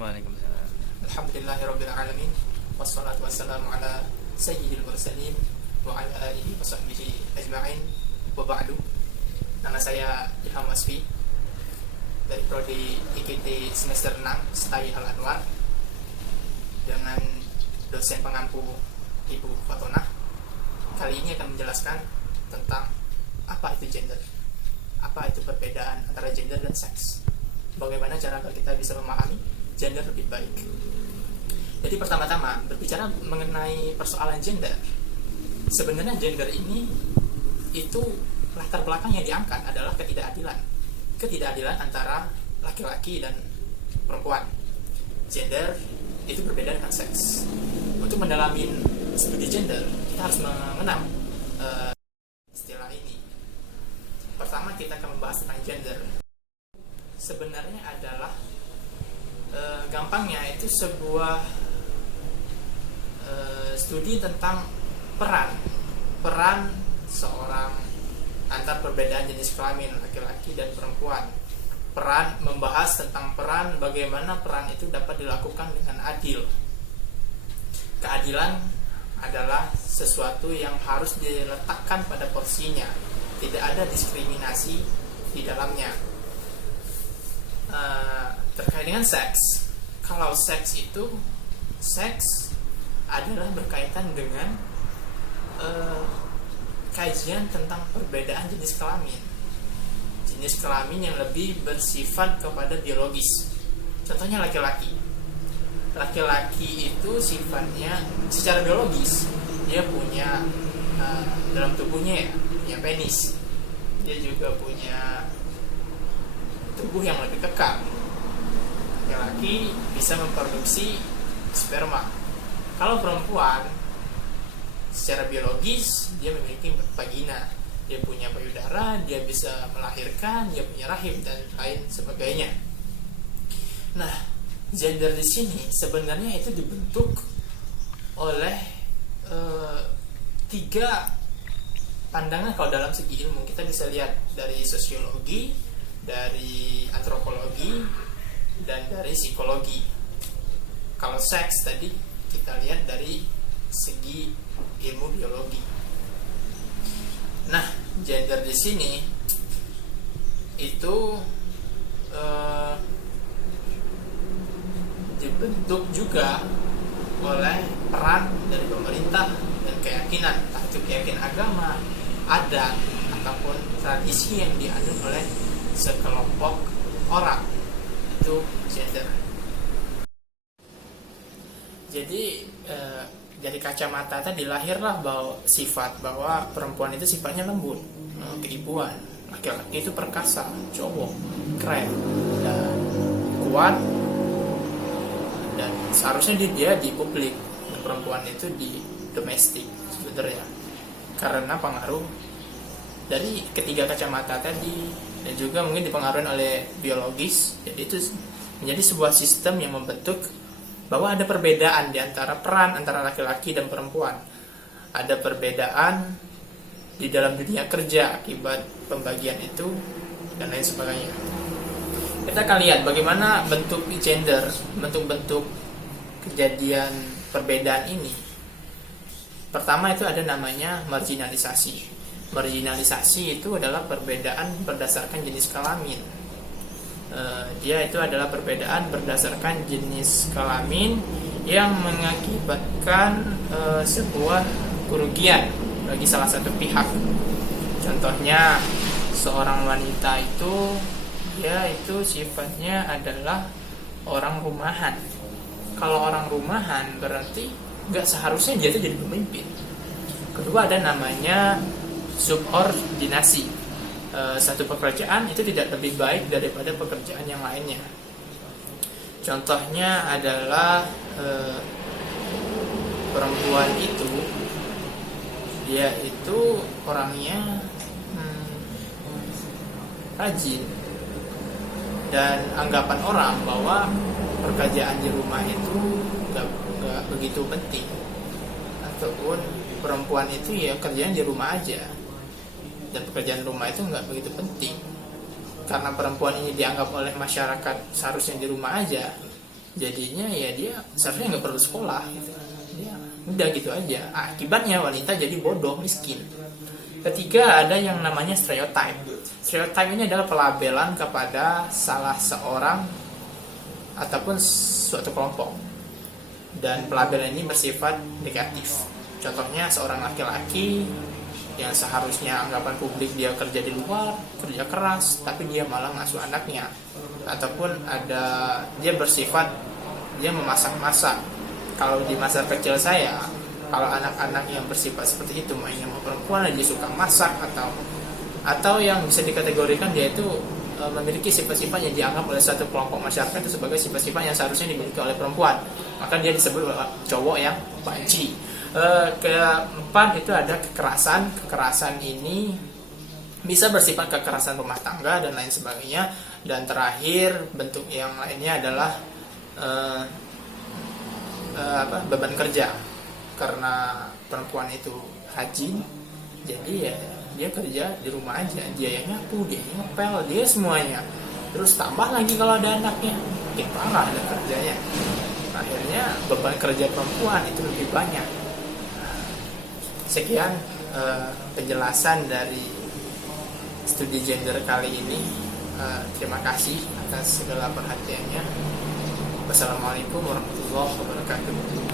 Waalaikumsalam. Alhamdulillahirabbil alamin wassalatu wassalamu ala sayyidil mursalin wa ala alihi wa sahbihi ajma'in wa ba'du. Nama saya Ilham Wasfi dari prodi IKT semester 6 STAI Al Anwar dengan dosen pengampu Ibu Fatonah. Kali ini akan menjelaskan tentang apa itu gender, apa itu perbedaan antara gender dan seks, bagaimana cara kita bisa memahami gender lebih baik. Jadi pertama-tama berbicara mengenai persoalan gender, sebenarnya gender ini itu latar belakang yang diangkat adalah ketidakadilan antara laki-laki dan perempuan. Gender itu berbeda dengan seks. Untuk mendalami studi gender, kita harus mengenal istilah ini. Pertama kita akan membahas tentang gender. Sebenarnya adalah gampangnya itu sebuah studi tentang peran seorang antar perbedaan jenis kelamin laki-laki dan perempuan. Peran membahas tentang peran, bagaimana peran itu dapat dilakukan dengan adil. Keadilan adalah sesuatu yang harus diletakkan pada porsinya, tidak ada diskriminasi di dalamnya. Terkait dengan seks, kalau seks adalah berkaitan dengan kajian tentang perbedaan jenis kelamin yang lebih bersifat kepada biologis. Contohnya laki-laki itu sifatnya secara biologis dia punya dalam tubuhnya punya penis, dia juga punya tubuh yang lebih kekar. Laki-laki bisa memproduksi sperma. Kalau perempuan secara biologis dia memiliki vagina, dia punya payudara, dia bisa melahirkan, dia punya rahim dan lain sebagainya. Nah, gender di sini sebenarnya itu dibentuk oleh tiga pandangan. Kalau dalam segi ilmu kita bisa lihat dari sosiologi, dari antropologi, dan dari psikologi. Kalau seks tadi kita lihat dari segi ilmu biologi. Nah, gender di sini itu dibentuk juga oleh peran dari pemerintah dan keyakinan, entah itu keyakinan agama, adat, ataupun tradisi yang dianut oleh sekelompok orang. Itu gender. Jadi dari kacamata tadi lahirlah bahwa perempuan itu sifatnya lembut, keibuan, laki-laki itu perkasa, cowok, keren dan kuat, dan seharusnya dia di publik, dan perempuan itu di domestik sebenarnya, karena pengaruh dari ketiga kacamata tadi dan juga mungkin dipengaruhi oleh biologis. Jadi itu menjadi sebuah sistem yang membentuk bahwa ada perbedaan di antara peran antara laki-laki dan perempuan. Ada perbedaan di dalam dunia kerja akibat pembagian itu dan lain sebagainya. Kita akan lihat bagaimana bentuk gender, bentuk-bentuk kejadian perbedaan ini. Pertama itu ada namanya marginalisasi. Marginalisasi itu adalah perbedaan berdasarkan jenis kelamin. Dia itu adalah perbedaan berdasarkan jenis kelamin yang mengakibatkan sebuah kerugian bagi salah satu pihak. Contohnya seorang wanita itu dia itu sifatnya adalah orang rumahan. Kalau orang rumahan berarti nggak seharusnya dia itu jadi pemimpin. Kedua ada namanya subordinasi. Satu pekerjaan itu tidak lebih baik daripada pekerjaan yang lainnya. Contohnya adalah perempuan itu dia itu orangnya rajin, dan anggapan orang bahwa pekerjaan di rumah itu nggak begitu penting, ataupun perempuan itu ya kerjaan di rumah aja, dan pekerjaan rumah itu nggak begitu penting. Karena perempuan ini dianggap oleh masyarakat seharusnya di rumah aja, Jadinya ya dia seharusnya nggak perlu sekolah gitu. Dia udah gitu aja. Akibatnya wanita jadi bodoh, miskin. Ketiga, ada yang namanya stereotype. Stereotype ini adalah pelabelan kepada salah seorang ataupun suatu kelompok. Dan pelabelan ini bersifat negatif. Contohnya seorang laki-laki yang seharusnya anggapan publik dia kerja di luar, kerja keras, tapi dia malah ngasuh anaknya. Ataupun dia bersifat dia memasak-masak. Kalau di masa kecil saya, kalau anak-anak yang bersifat seperti itu mainnya sama perempuan, dia suka masak atau yang bisa dikategorikan dia itu memiliki sifat-sifat yang dianggap oleh satu kelompok masyarakat itu sebagai sifat-sifat yang seharusnya dimiliki oleh perempuan, maka dia disebut cowok yang banci. Keempat itu ada kekerasan ini bisa bersifat kekerasan rumah tangga dan lain sebagainya. Dan terakhir bentuk yang lainnya adalah beban kerja, karena perempuan itu rajin, jadi ya dia kerja di rumah aja, dia yang nyapu, dia yang ngepel, dia semuanya. Terus tambah lagi kalau ada anaknya, makin parah ada kerjanya. Akhirnya beban kerja perempuan itu lebih banyak. Sekian penjelasan dari studi gender kali ini. Terima kasih atas segala perhatiannya. Wassalamualaikum warahmatullahi wabarakatuh.